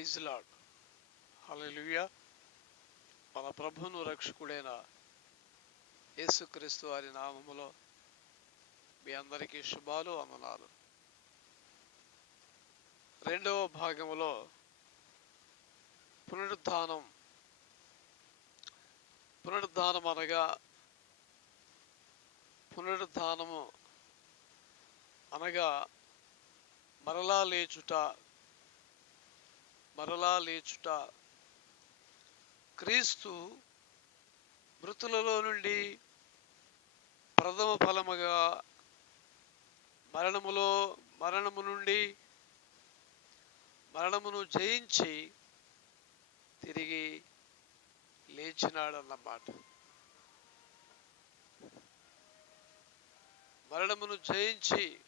Praise lord. హల్లెలూయా. మన ప్రభువును రక్షకుడైన యేసుక్రీస్తు వారి నామములో మీ అందరికీ శుభాలు, వందనాలు. రెండవ భాగములో పునరుద్ధానం అనగా మరలా లేచుట. క్రీస్తు మృతులలో నుండి ప్రథమ ఫలముగా మరణమును జయించి తిరిగి లేచినాడన్నమాట. మరణమును జయించి